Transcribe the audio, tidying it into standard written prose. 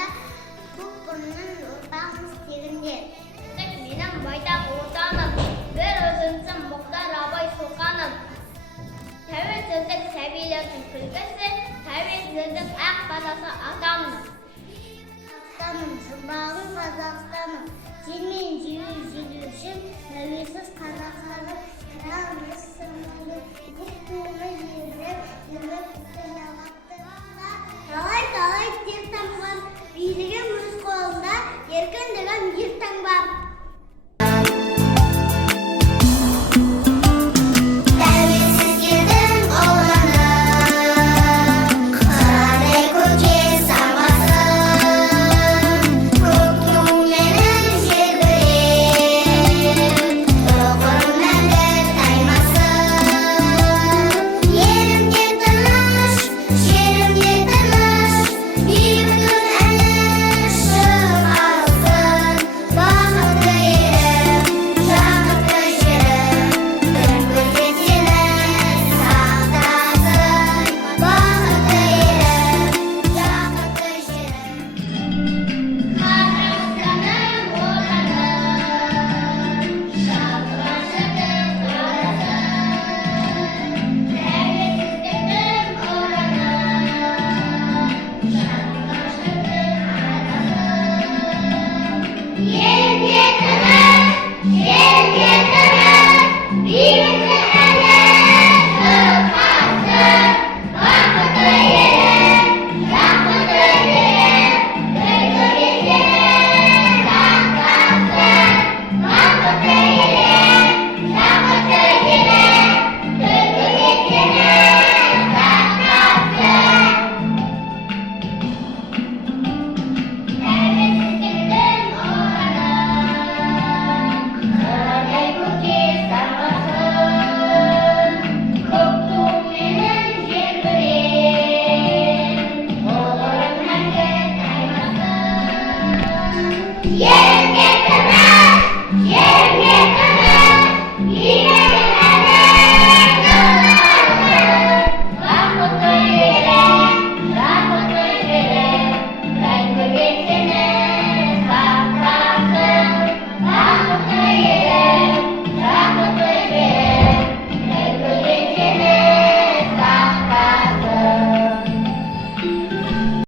аясында көк бұрынның ұрпағымыз тегінде. Менің байдақ отаным, бір өзімсің Мұхтар Абай Сұлтаным. Тәуелсіздік сәбилердің күлкісі, тәуелсіздік ақ батасы атамның. Қазақстаным, жұмбағым Қазақстаным, сенмен желу үшін тәуелсіз Қазақстаным, қырағымыз сырмайды, бұл туыны ерлеп, өмір күтті ялатты. Талай тер тамған